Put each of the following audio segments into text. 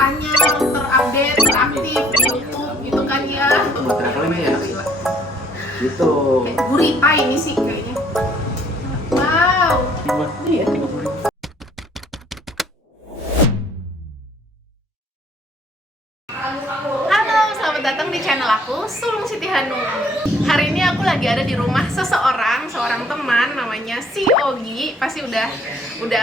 teranyar, terupdate, teraktif di YouTube gitu kan ya. Buat traveling sih enak sih. Gitu. Kayak gurita ini sih kayaknya. Wow. Iya, 30.000. Halo, selamat datang di channel aku, Sulung Siti Hanum. Hari ini aku lagi ada di rumah seorang teman namanya si Ogi. Pasti udah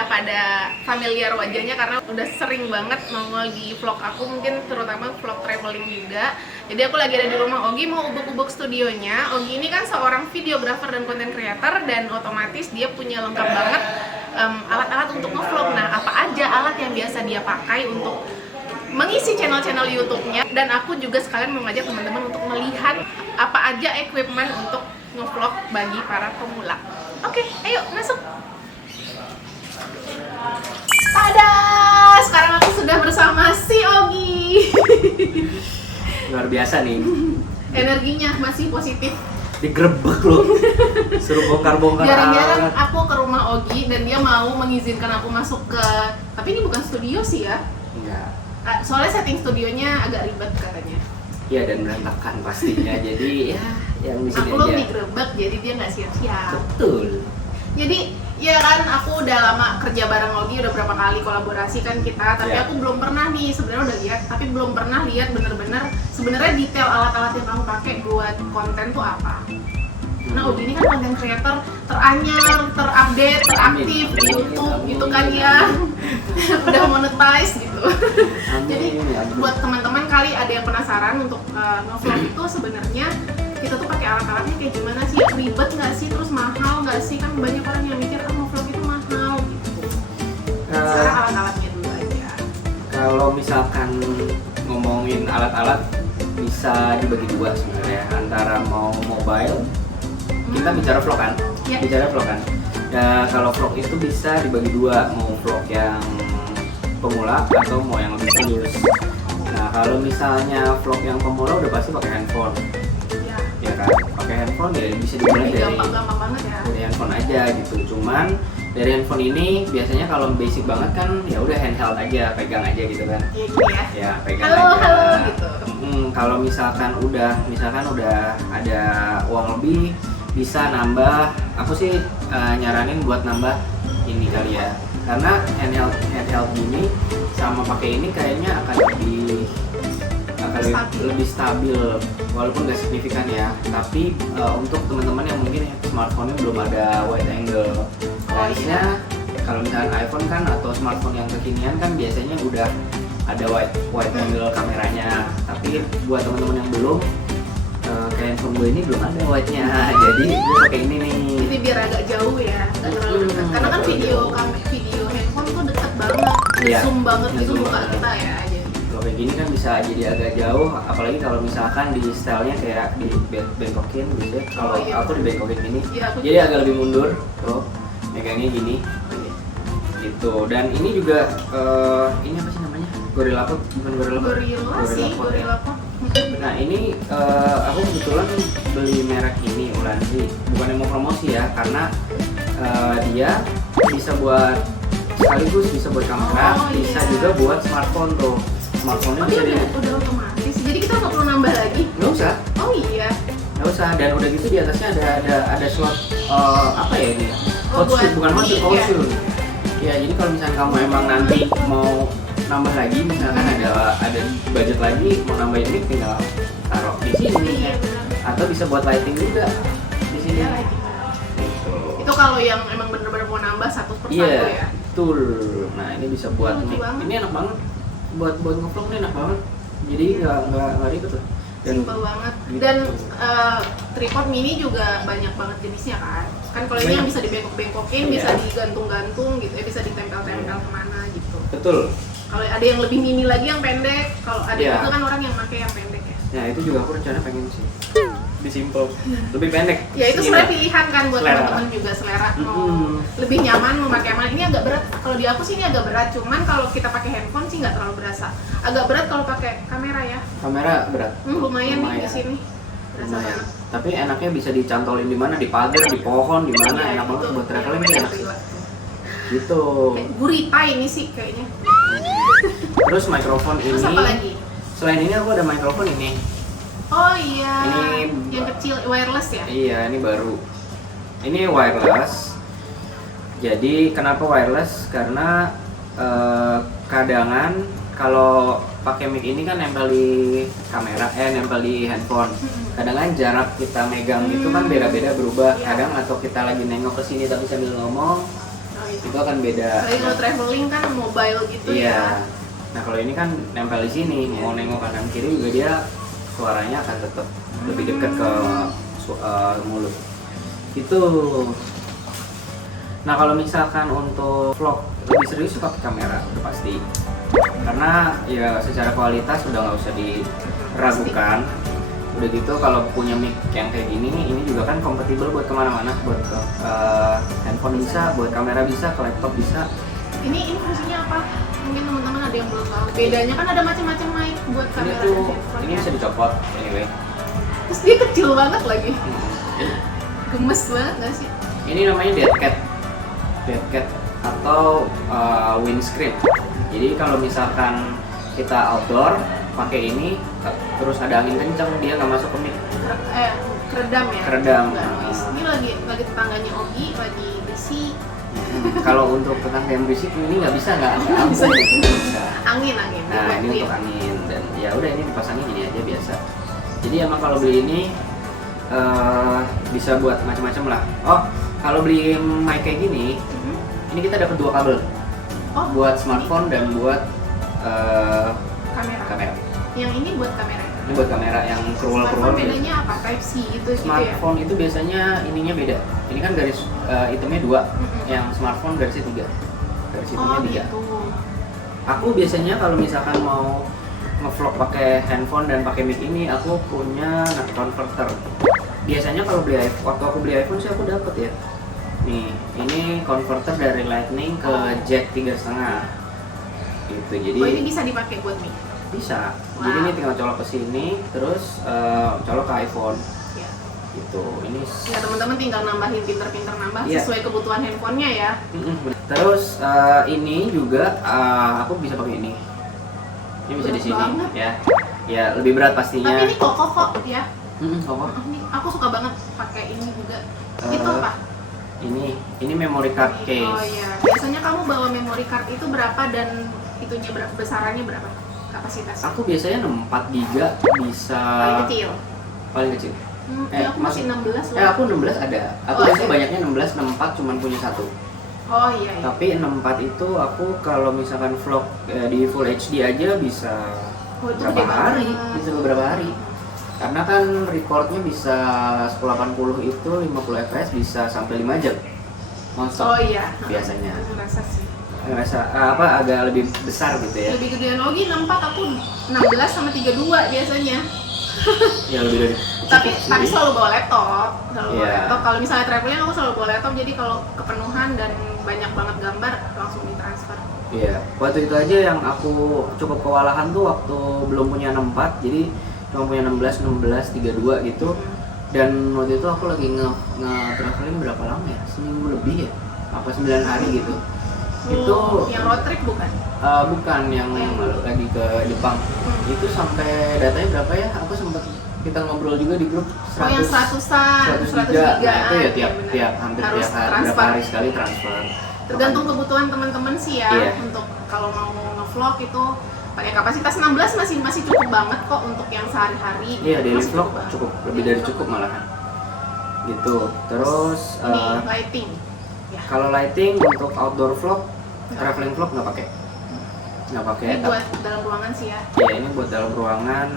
pada familiar wajahnya karena udah sering banget nongol di vlog aku, mungkin terutama vlog traveling juga. Jadi aku lagi ada di rumah Ogi, mau ubek-ubek studionya. Ogi ini kan seorang videographer dan content creator, dan otomatis dia punya lengkap banget alat-alat untuk ngevlog. Nah, apa aja alat yang biasa dia pakai untuk mengisi channel-channel YouTube-nya, dan aku juga sekalian mau ngajak teman-teman untuk melihat apa aja equipment untuk ngevlog bagi para pemula. Oke, ayo masuk. Tada! Sekarang aku sudah bersama si Ogi. Luar biasa nih. Energinya masih positif. Digrebek loh. Suruh bongkar-bongkar Jarang-jarang alat. aku ke rumah Ogi dan dia mau mengizinkan aku masuk ke, tapi ini bukan studio sih ya. Enggak. Soalnya setting studionya agak ribet katanya. Iya, dan berantakan pastinya. Jadi ya yang di sini Aku belum aja. digrebek, jadi dia nggak siap-siap. Betul. Jadi ya kan, aku udah lama kerja bareng Ogi, udah berapa kali kolaborasi kan kita, tapi Ya. aku belum pernah nih, sebenarnya udah lihat, tapi belum pernah lihat bener-bener sebenarnya detail alat-alat yang kamu pakai buat konten tuh apa. Nah, Ogi ini kan konten creator teranyar, terupdate, teraktif di YouTube gitu kan ya. Udah monetize gitu. Jadi buat teman-teman kali ada yang penasaran untuk nge-vlog itu sebenarnya kita tuh pakai alat-alatnya kayak gimana sih? Ribet nggak sih? Terus mahal nggak sih? Kan banyak orang yang mikir nge-vlog itu mahal gitu. Sekarang alat-alatnya dulu aja. Kalau misalkan ngomongin alat-alat bisa dibagi dua sebenarnya, antara mau mobile, kita bicara vlog kan? Ya. Bicara vlog kan? Dan kalau vlog itu bisa dibagi dua, mau vlog yang pemula atau mau yang lebih serius. Nah, kalau misalnya vlog yang pemula udah pasti pakai handphone, Ya. ya kan? Pakai handphone ya bisa dimulai dari Gampang-gampang banget ya. handphone aja gitu. Cuman dari handphone ini biasanya kalau basic banget kan ya udah handheld aja, pegang aja gitu kan? Iya gini ya. Ya pegang Halo, aja. halo gitu. Kalau misalkan udah ada uang lebih, bisa nambah. Aku sih nyaranin buat nambah ini kali ya, karena handheld ini sama pakai ini kayaknya akan lebih stabil, walaupun nggak signifikan ya. Tapi untuk teman-teman yang mungkin smartphone-nya belum ada wide angle lensnya, kalau misalkan iPhone kan atau smartphone yang kekinian kan biasanya udah ada wide angle kameranya. Tapi buat teman-teman yang belum, kayak handphone gue ini belum ada wide-nya, jadi gue pakai ini nih. Jadi biar agak jauh ya, nggak terlalu dekat. Karena kan video handphone tuh dekat banget, Iya. zoom banget gitu Zoom muka banget. kita ya. Jadi Kalau kayak gini kan bisa jadi agak jauh, apalagi kalau misalkan di stylenya kayak di bengkokin gitu ya. Kalau Oh, iya. aku di bengkokin gini, Iya, aku jadi juga. agak lebih mundur tuh, megangnya gini gitu. Dan ini juga ini apa sih namanya? Gorilla Pod, bukan Gorilla Pod. Gorilla sih, Pod ya. Gorilla Pod. Nah ini aku kebetulan beli merek ini Ulanzi, bukan yang mau promosi ya, karena dia bisa buat sekaligus bisa buat kamera, Oh, iya. bisa juga buat smartphone tuh. Smartphone-nya Oh, bisa dia udah otomatis. Jadi kita nggak perlu nambah lagi. nggak usah, Oh iya. nggak usah. Dan udah gitu di atasnya ada slot apa ya ini? Oh, Hot shoe, buat bukan hot shoe, mic hot ya? shoe. Ya jadi kalau misalnya kamu emang nanti mau nambah lagi, misalkan ada budget lagi mau nambahin mic, tinggal taruh di sini Iya, benar. atau bisa buat lighting juga di sini. Iya lagi. Gitu. Itu kalau yang emang bener-bener mau nambah satu persatu Iya, ya. betul. Nah ini bisa buat Lucu mic. banget. Ini enak banget buat ngevlog, ini enak banget. Jadi nggak ribet tuh. Simpel banget. gitu. Dan tripod mini juga banyak banget jenisnya kan. Kan kalau ini Banyak. yang bisa dibengkok-bengkokin, Iya. bisa digantung-gantung gitu ya, bisa ditempel-tempel kemana gitu. Betul. Kalau ada yang lebih mini lagi yang pendek, kalau ada Iya. itu kan orang yang pakai yang pendek ya. Nah itu juga aku rencana pengen sih. Lebih simple, lebih pendek. Ya itu sebenarnya pilihan kan buat Selera. teman-teman juga, selera mau Mm-mm. lebih nyaman mau pakai mana. Ini agak berat. Kalau di aku sih ini agak berat, cuman kalau kita pakai handphone sih nggak terlalu berasa. Agak berat kalau pakai kamera ya. Kamera berat. Lumayan nih di sini. Berasa Lumayan. banget. Tapi enaknya bisa dicantolin di mana, di pagar, di pohon, di mana, Iya, enak banget itu. buat traveling ini enak sih. Gila. Gitu. Kayak gurita ini sih kayaknya. Terus mikrofon Terus ini. apa lagi? Selain ini aku ada mikrofon ini. Oh iya. Ini yang kecil wireless ya? Iya, ini baru. Ini wireless. Jadi kenapa wireless? Karena kadangan kalau pakai mic ini kan nempel di kamera, nempel di handphone. Kadang jarak kita megang itu kan beda-beda berubah. Iya. Kadang atau kita lagi nengok ke sini tapi sambil ngomong, itu akan beda. Kalau traveling kan mobile gitu Iya. ya. Nah kalau ini kan nempel di sini, mau nengok kanan kiri juga dia suaranya akan tetap lebih dekat ke mulut. Itu. Nah kalau misalkan untuk vlog lebih serius pakai kamera udah pasti. Karena ya secara kualitas udah nggak usah diragukan. Udah gitu kalau punya mic yang kayak gini, ini juga kan kompatibel buat kemana-mana, buat ke handphone bisa, buat kamera bisa, ke laptop bisa. Ini fungsinya apa? Mungkin teman-teman ada yang belum tahu. Bedanya kan ada macam-macam mic buat Ini kamera tuh, dan handphone. ini bisa dicopot anyway. Terus dia kecil banget lagi. Ini, Gemes banget nggak sih? ini namanya dead cat atau windscreen. Jadi kalau misalkan kita outdoor pakai ini, terus ada angin kencang, dia nggak masuk ke mic. Keredam ya? Keredam. Nggak noise. Ini lagi tetangganya Ogi, lagi bersih. Kalau untuk tetangga yang berisik ini nggak bisa, nggak Bisa. ampun. Bisa. Angin. Nah ini untuk angin dan ya udah ini dipasangin gini aja biasa. Jadi emang kalau beli ini bisa buat macam-macam lah. Oh kalau beli mic kayak gini, ini kita dapat 2 kabel. Oh, Buat smartphone dan buat kamera. Yang ini buat kamera. Ini buat kamera yang Smartphone scroll. bedanya apa? Type C gitu ya? Smartphone itu biasanya ininya beda. Ini kan garis hitamnya 2, yang smartphone garisnya 3. Garis hitamnya 3. Gitu. Aku biasanya kalau misalkan mau ngevlog pakai handphone dan pakai mic ini, aku punya NAT converter. Biasanya kalau beli iPhone, waktu aku beli iPhone sih aku dapet ya. Nih, ini converter dari Lightning ke jack 3,5. Gitu. Jadi Oh ini bisa dipakai buat mic? bisa. Wow. Jadi ini tinggal colok ke sini, terus colok ke iPhone. Ya. Gitu. Ini Ya teman-teman tinggal nambahin pinter-pinter nambah Iya. sesuai kebutuhan handphonenya ya. Terus ini juga aku bisa pakai ini. Ini bisa di Berat sini banget. ya. Ya lebih berat pastinya. Tapi ini kokoh kok ya. Apa? Ini aku suka banget pakai ini juga. Eh, Itu apa? Ini memory card case. Oh iya. Biasanya kamu bawa memory card itu berapa dan itunya besarannya berapa? Kapasitas? Aku biasanya 64 giga bisa Paling kecil. paling kecil. Aku masih 16 loh. Aku 16 ada. Aku Oh, biasanya ada. banyaknya 16, 64 cuman punya satu. Oh iya. Tapi 64 itu aku kalau misalkan vlog di full HD aja bisa Oh, itu berapa gede hari? banget. Bisa beberapa hari. Karena kan recordnya bisa 1080 itu 50 fps bisa sampai 5 jam. Oh iya. Biasanya. Aku rasa sih. Ngerasa agak lebih besar gitu ya. Lebih gedean lagi 64, aku 16 sama 32 biasanya. Ya lebih dari. Tapi cukup sih. selalu bawa laptop. Selalu bawa Iya. laptop. Kalau misalnya traveling aku selalu bawa laptop, jadi kalau kepenuhan dan banyak banget gambar langsung ditransfer. Iya, waktu itu aja yang aku cukup kewalahan tuh waktu belum punya 64, jadi cuma punya 16, 32 gitu. Dan waktu itu aku lagi nge-traveling berapa lama ya? Seminggu lebih ya? Apa 9 hari gitu. Itu yang road trip bukan? bukan yang lagi ke Jepang. Itu sampai datanya berapa ya? Aku sempat kita ngobrol juga di grup 100, Oh yang 100-an, 100 giga. Nah, itu ya iya, tiap hampir harus tiap hari, transfer. berapa hari sekali transfer. Tergantung kebutuhan teman-teman sih ya. Iya. Untuk kalau mau nge-vlog itu pakai kapasitas 16 masih cukup banget kok untuk yang sehari-hari. Iya, daily Masih vlog banget. cukup, lebih dari cukup malahan. Gitu. Terus Ini lighting. Ya. kalau lighting untuk outdoor vlog, traveling vlog nggak pakai. Nggak pakai. Ini buat dalam ruangan sih ya. Ya ini buat dalam ruangan.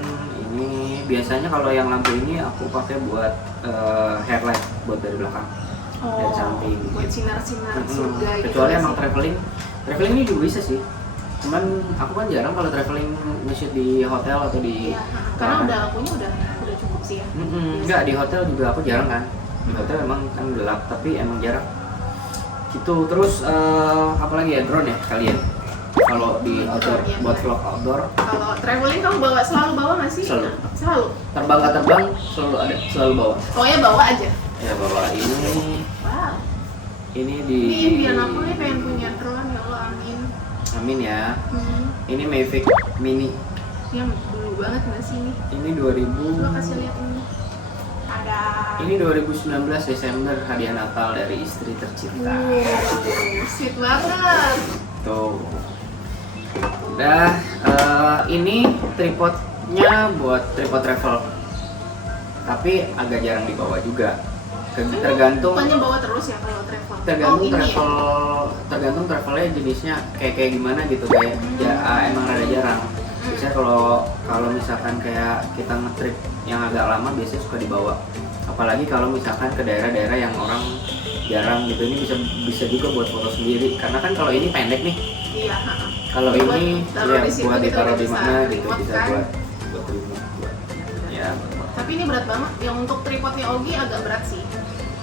Ini biasanya kalau yang lampu ini aku pakai buat headlight, buat dari belakang. Dan samping buat gitu. sinar-sinar surga gitu. Kecuali nggak emang sih? traveling ini juga bisa sih. Cuman aku kan jarang kalau traveling nge-shoot di hotel atau di Iya, karena udah lampunya udah cukup sih ya. Enggak, di hotel juga aku jarang kan. Di hotel emang kan gelap, tapi emang jarang. Gitu. Terus apa lagi ya, drone ya kalian? Kalau di outdoor, Iya, buat benar. vlog outdoor, Kalau traveling kamu selalu bawa nggak sih? Selalu. Selalu. terbang nggak terbang selalu ada, selalu bawa. Pokoknya bawa aja. Ya bawa ini Wow. di. Ini impian aku nih pengen punya drone, ya Allah, amin. Amin ya. Ini Mavic Mini. Yang dulu banget nggak sih ini? Ini 2000. Coba kasih lihat ini. Ada. Ini 2019 Desember, hadiah Natal dari istri tercinta. Sweet banget. Tuh. Udah, ini tripodnya buat tripod travel. Tapi agak jarang dibawa juga. Tergantung. Bukannya bawa terus ya kalau travel? Tergantung ini travel, ya? tergantung travelnya jenisnya kayak gimana gitu kayak emang rada jarang. Biasanya kalau misalkan kayak kita nge-trip yang agak lama biasanya suka dibawa. Apalagi kalau misalkan ke daerah-daerah yang orang jarang gitu, ini bisa juga buat foto sendiri. Karena kan kalau ini pendek nih. Iya. Kalau ini ya buat ditaruh di mana gitu, remote bisa kan? buat remote buat ya. Tapi ini berat banget. Yang untuk tripodnya Ogi agak berat sih.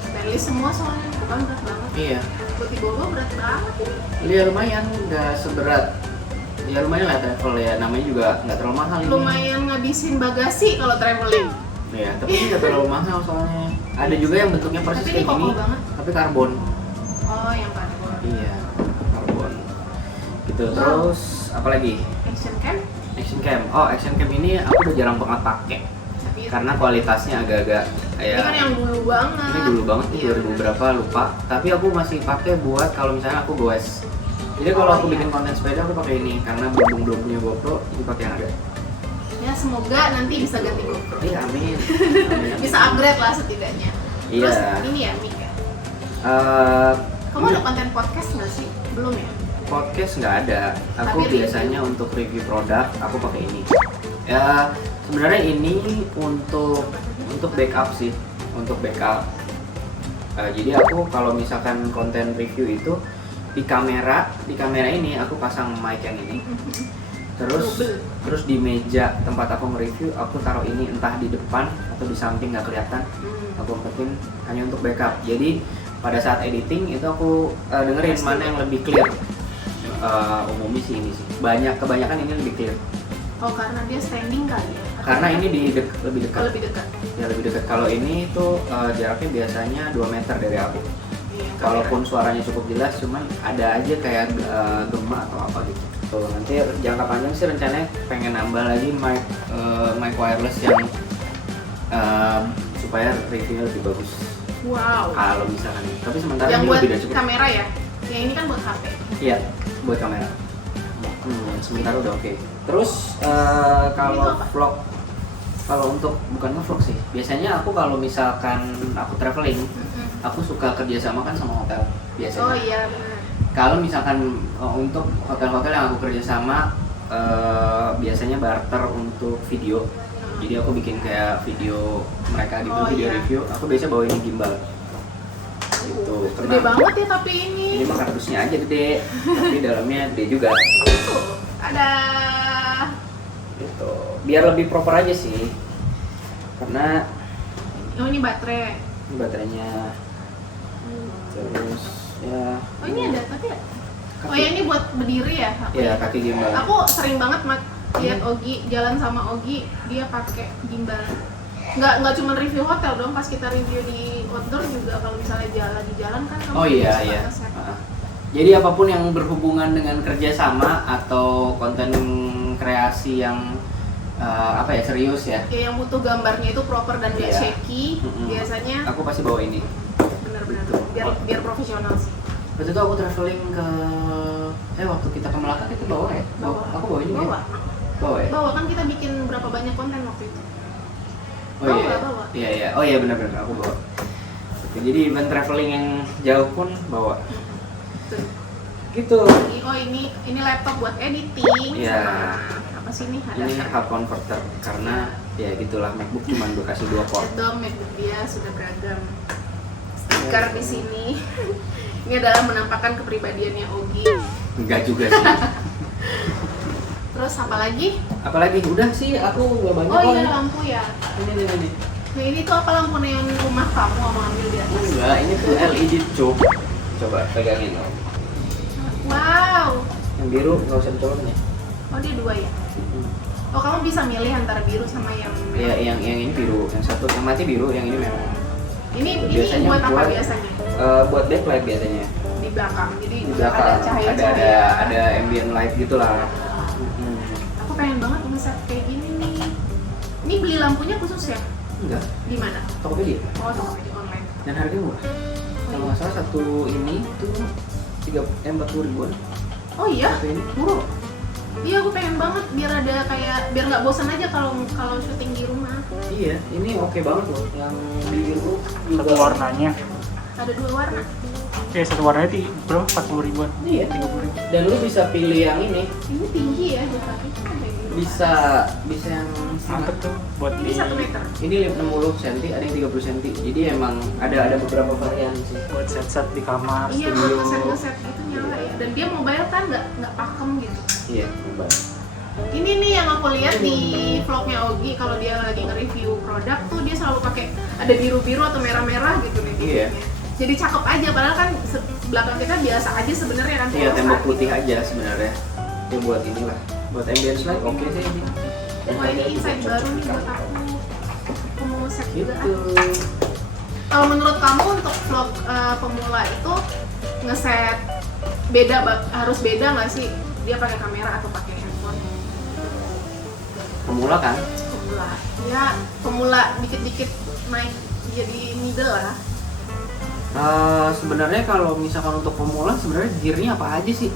Stainless semua soalnya, bukan berat banget. Iya. Buat dibawa berat banget ini. Ya lumayan, nggak seberat. Ya lumayan lah travel ya, namanya juga nggak terlalu mahal ini. Lumayan ngabisin bagasi kalau traveling. Iya, tapi ini nggak terlalu mahal soalnya. Ada juga yang bentuknya persis Tapi kayak ini gini, kokoh banget. tapi karbon. Oh, yang karbon. Iya, karbon. Gitu. Terus apa lagi? Action cam? Action cam. Oh, action cam ini aku udah jarang banget pakai Tapi karena kualitasnya agak-agak ini kan yang dulu banget. Ini dulu banget nih, Iya, 2000 berapa lupa. Tapi aku masih pakai buat kalau misalnya aku goes. Jadi kalau aku bikin konten sepeda aku pakai ini karena belum punya GoPro, jadi pakai yang ada. Ya semoga nanti bisa ganti GoPro. Iya, amin. Amin. Bisa upgrade lah setidaknya. Iya. Terus ini ya mic ya. Kamu ada konten podcast nggak sih? Belum ya? Podcast nggak ada. Aku Tapi biasanya untuk review produk aku pakai ini. Ya sebenarnya ini untuk backup sih, untuk backup. Jadi aku kalau misalkan konten review itu di kamera ini aku pasang mic yang ini. Terus di meja tempat aku nge-review aku taruh ini entah di depan atau di samping nggak kelihatan. Aku umpetin hanya untuk backup. Jadi pada saat editing itu aku dengerin mana yang lebih clear. Umumnya sih ini sih. Kebanyakan ini lebih clear. Oh, karena dia standing kali ya? Karena ini lebih dekat. Oh, lebih dekat. Ya lebih dekat. Kalau ini tuh jaraknya biasanya 2 meter dari aku. Iya, Kalaupun suaranya cukup jelas, cuman ada aja kayak gema atau apa gitu. Tuh, nanti jangka panjang sih rencananya pengen nambah lagi mic wireless yang supaya reviewnya lebih bagus. Wow. Kalau misalkan, tapi sementara Yang ini buat lebih dari cukup. kamera ya? Yang ini kan buat HP. Iya, buat kamera. Sementara udah oke. Terus kalau Itu apa? vlog, kalau untuk bukan nge-vlog sih. Biasanya aku kalau misalkan aku traveling, aku suka kerjasama kan sama hotel biasanya. Oh iya benar. Kalau misalkan untuk hotel-hotel yang aku kerjasama, biasanya barter untuk video. Jadi aku bikin kayak video mereka gitu, Oh, video iya. review. Aku biasa bawa ini gimbal. Gitu. Gede banget ya tapi ini. Ini mah kardusnya aja gede, tapi dalamnya gede juga. Tuh, ada. Gitu. Biar lebih proper aja sih. Karena Oh ini baterai. ini baterainya. Terus ya. Oh ini ada tapi ya. Oh ya ini buat berdiri ya? Iya, kaki gimbal. Aku sering banget lihat Ogi jalan sama Ogi, dia pakai gimbal. Nggak cuma review hotel dong, pas kita review di outdoor juga kalau misalnya lagi jalan kan kamu Oh iya suka iya. nge-set. Jadi apapun yang berhubungan dengan kerjasama atau konten kreasi yang serius ya. Ya, yang butuh gambarnya itu proper dan nggak Iya. shaky, biasanya Aku pasti bawa ini. benar-benar biar profesional sih. Waktu itu aku traveling ke waktu kita ke Melaka kita bawa ya? Aku bawa ini Bawa. ya? Bawa ya? Bawa kan kita bikin berapa banyak konten waktu itu. Oh iya. Bawa. Iya. Oh iya benar-benar aku bawa. Oke, jadi event traveling yang jauh pun bawa. Tuh. Gitu. Oh ini laptop buat editing Iya. sama apa sih nih? Ini hub converter karena ya gitulah MacBook cuma dikasih 2 port. Dom MacBook dia sudah beragam. Stiker di sini. Ini adalah menampakkan kepribadiannya Ogi. Enggak juga sih. Terus apa lagi? Apalagi udah sih aku nggak banyak Oh kok iya ini. lampu ya. Ini. Nah ini tuh apa lampu neon rumah kamu mau ambil di atas? Enggak, ini tuh LED tube. Coba pegangin dong. Wow. Yang biru nggak usah dicolok nih. Oh dia 2 ya? Oh kamu bisa milih antara biru sama yang Ya, yang ini biru, yang satu yang mati biru, yang ini merah. Ini Biasanya buat apa buat- biasanya? Buat backlight biasanya. Di belakang. Jadi Di ada belakang cahaya-cahaya. ada ambient light gitulah. ngeset kayak gini nih. Ini beli lampunya khusus ya? Enggak, Di mana? Tokopedia. Oh, Tokopedia online. Dan harganya murah. Kalau nggak salah satu ini tuh 40 ribuan. Oh iya? Satu ini murah. Iya, aku pengen banget biar ada kayak biar nggak bosan aja kalau syuting di rumah. Iya, ini oke banget loh. Yang biru juga. Satu warnanya. Ada 2 warna. Satu warnanya berapa? 40 ribuan. Iya, 30 ribu. Dan lu bisa pilih yang ini. Ini tinggi ya jatuhnya. Bisa yang Mantep tuh buat Ini di 1 meter. Ini 60 cm, ada yang 30 cm. Jadi emang ada beberapa varian sih. buat set-set di kamar, Iya, studio. buat ngeset gitu nyala ya. Dan dia mobile kan nggak pakem gitu. Iya, mobile. Ini nih yang aku lihat di vlognya Ogi kalau dia lagi nge-review produk tuh dia selalu pakai ada biru-biru atau merah-merah gitu nih Iya. titiknya. Jadi cakep aja padahal kan belakang kita biasa aja sebenarnya kan. Iya, polos tembok aja. putih aja sebenarnya. Dia buat inilah, buat ambience light oke sih ini. Wah, ini insight baru nih buat aku. Aku mau set juga. Gitu. Kalau menurut kamu untuk vlog pemula itu ngeset harus beda nggak sih dia pakai kamera atau pakai handphone? Pemula kan? Pemula, ya pemula dikit-dikit naik jadi middle lah. Sebenarnya kalau misalkan untuk pemula sebenarnya gearnya apa aja sih?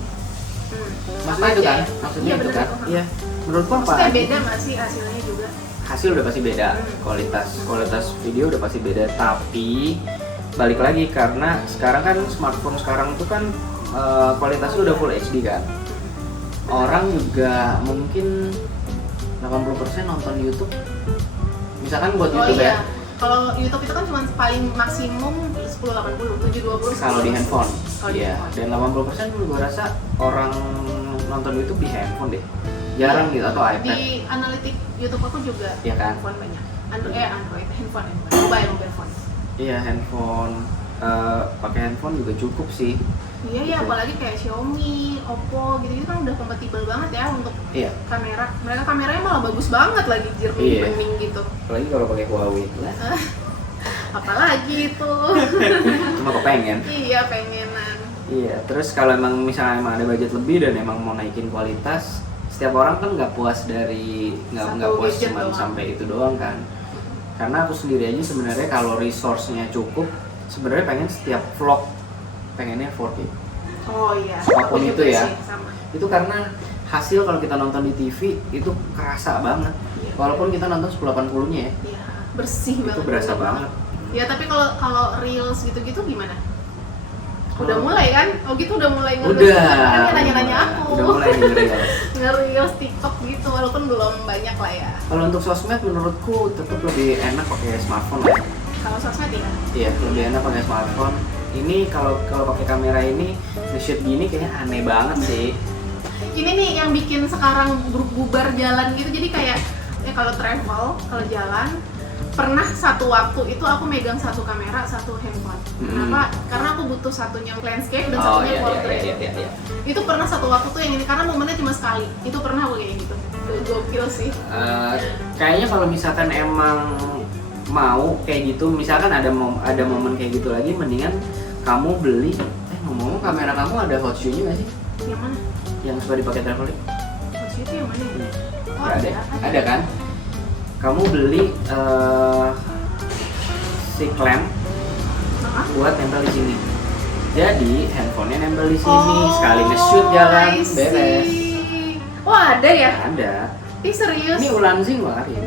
Maksudnya Apa itu aja kan? ya? Maksudnya Iya, itu bener, kan? bener. Iya. Menurutku apa Maksudnya aja? beda nggak sih hasilnya juga? Hasil udah pasti beda, kualitas video udah pasti beda. Tapi balik lagi karena sekarang kan smartphone sekarang tuh kan kualitasnya udah full HD kan. Orang juga mungkin 80% nonton YouTube. Misalkan buat Oh YouTube iya, ya. kalau YouTube itu kan cuma paling maksimum 1080, 720. Kalau di handphone. Kalau di Iya. handphone. Dan 80% gue rasa orang nonton YouTube di handphone deh. Jarang gitu atau iPad. Di analitik YouTube aku juga Iya kan? handphone banyak. Android, handphone, mobile phone. Iya, handphone. Pakai handphone juga cukup sih. Iya ya, Gitu. apalagi kayak Xiaomi, Oppo gitu-gitu kan udah kompatibel banget ya untuk Iya. kamera. Mereka kameranya malah bagus banget lagi, jernih, Iya. bening gitu. Apalagi kalau pakai Huawei. Lah, Apalagi itu. cuma kepengen. Iya, pengenan. Iya, terus kalau emang misalnya emang ada budget lebih dan emang mau naikin kualitas, setiap orang kan nggak puas dari nggak Satu puas gadget cuma doang. sampai itu doang kan. Karena aku sendiri aja sebenarnya kalau resource-nya cukup, sebenarnya pengen setiap vlog pengennya 4K. Oh iya. Apapun Aku itu juga ya. sih, sama. Itu karena hasil kalau kita nonton di TV itu kerasa banget. Iya. Walaupun kita nonton 1080-nya ya, Iya, bersih banget. itu berasa banget. Ya, tapi kalau reels gitu-gitu gimana? Udah Kalau- mulai kan? Oh gitu udah mulai Udah. Kan dia nanya-nanya aku. Udah mulai nih reels. Nge-reels TikTok gitu walaupun belum banyak lah ya. Kalau untuk sosmed menurutku tetap lebih enak pakai smartphone ya. Kalau sosmed ya. Iya, lebih enak pakai smartphone. Ini kalau pakai kamera ini nge-shoot gini kayaknya aneh banget sih. Ini nih yang bikin sekarang bubar jalan gitu. Jadi kayak ya kalau travel, kalau jalan pernah satu waktu itu aku megang satu kamera, satu handphone. Kenapa? Karena aku butuh satunya landscape dan satunya portrait. iya. Itu pernah satu waktu tuh yang ini karena momennya cuma sekali. Itu pernah aku kayak gitu. Gokil sih. Kayaknya kalau misalkan emang mau kayak gitu, misalkan ada momen kayak gitu lagi, mendingan kamu beli. Ngomong-ngomong kamera kamu ada hot shoe-nya nggak sih? Yang mana? Yang suka dipakai traveling? Maksudnya itu yang mana? Ya? Oh, Nggak ada kan? Kamu beli si clamp Hah? buat nempel di sini. Jadi handphonenya nempel di sini, sekali nge-shoot jalan I see. beres. Oh ada ya? Ada. Ih serius? Ini Ulanzi ngeluarin.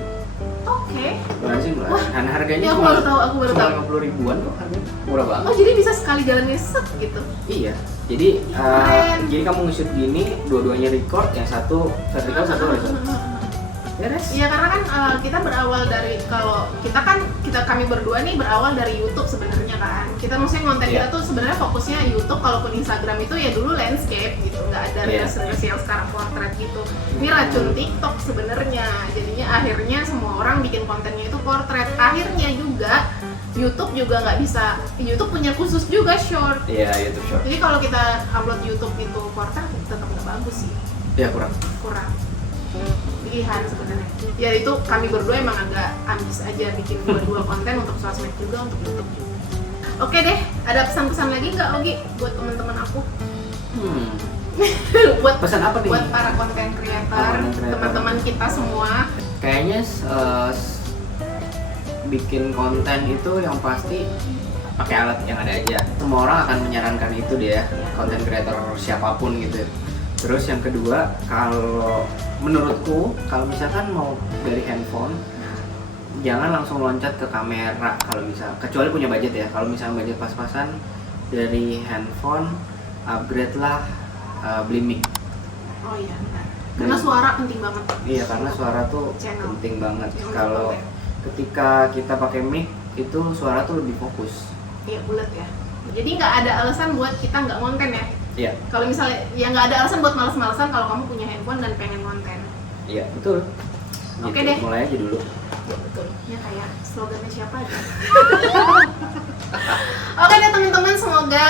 Oke. Ulanzi ngeluarin. Dan harganya Ya, aku cuma baru tahu, aku baru cuma tahu. 50 ribuan kok harganya. Murah banget. Oh jadi bisa sekali jalannya set gitu? Iya. Jadi Keren. jadi kamu nge-shoot gini, dua-duanya record, yang satu vertikal, satu horizontal. Beres. Iya karena kan kita berawal dari kami berdua nih berawal dari YouTube sebenarnya kan. Kita maksudnya konten Iya. kita tuh sebenarnya fokusnya YouTube, kalaupun Instagram itu ya dulu landscape gitu, nggak ada Iya. reels yang sekarang portrait gitu. Ini racun TikTok sebenarnya. Jadinya akhirnya semua orang bikin kontennya itu portrait. Akhirnya juga YouTube juga nggak bisa. YouTube punya khusus juga short. Iya, YouTube short. Jadi kalau kita upload YouTube itu portrait tetap nggak bagus sih, Ya kurang. kurang pilihan sebenarnya. Ya itu kami berdua emang agak ambis aja bikin dua konten untuk sosmed juga, untuk YouTube juga. Oke deh, ada pesan-pesan lagi nggak Ogi buat teman-teman aku? buat Pesan apa nih? buat para konten creator, Content creator. teman-teman kita semua. Kayaknya bikin konten itu yang pasti pakai alat yang ada aja. Semua orang akan menyarankan itu deh ya, konten creator siapapun gitu. Terus yang kedua, kalau menurutku kalau misalkan mau dari handphone, jangan langsung loncat ke kamera kalau bisa, kecuali punya budget ya. Kalau misalnya budget pas-pasan, dari handphone upgrade lah, beli mic. Oh iya, benar. Karena suara penting banget. Iya, karena suara tuh Channel. penting banget. Channel Kalau konten. ketika kita pakai mic itu suara tuh lebih fokus. Iya, bulat ya. Jadi nggak ada alasan buat kita nggak konten ya. Iya, Kalau misalnya, ya nggak ada alasan buat males-malesan kalau kamu punya handphone dan pengen konten. iya betul. Oke Gitu, deh. mulai aja dulu. Ya betul. Ya kayak slogannya siapa aja. Oke deh teman-teman, semoga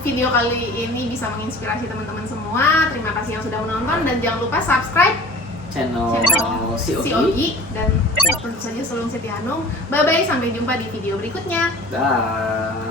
video kali ini bisa menginspirasi teman-teman semua. Terima kasih yang sudah menonton dan jangan lupa subscribe Channel si si Ogi. Ogi dan tentu saja Sulung Siti Hanung. Bye bye, sampai jumpa di video berikutnya. Dah.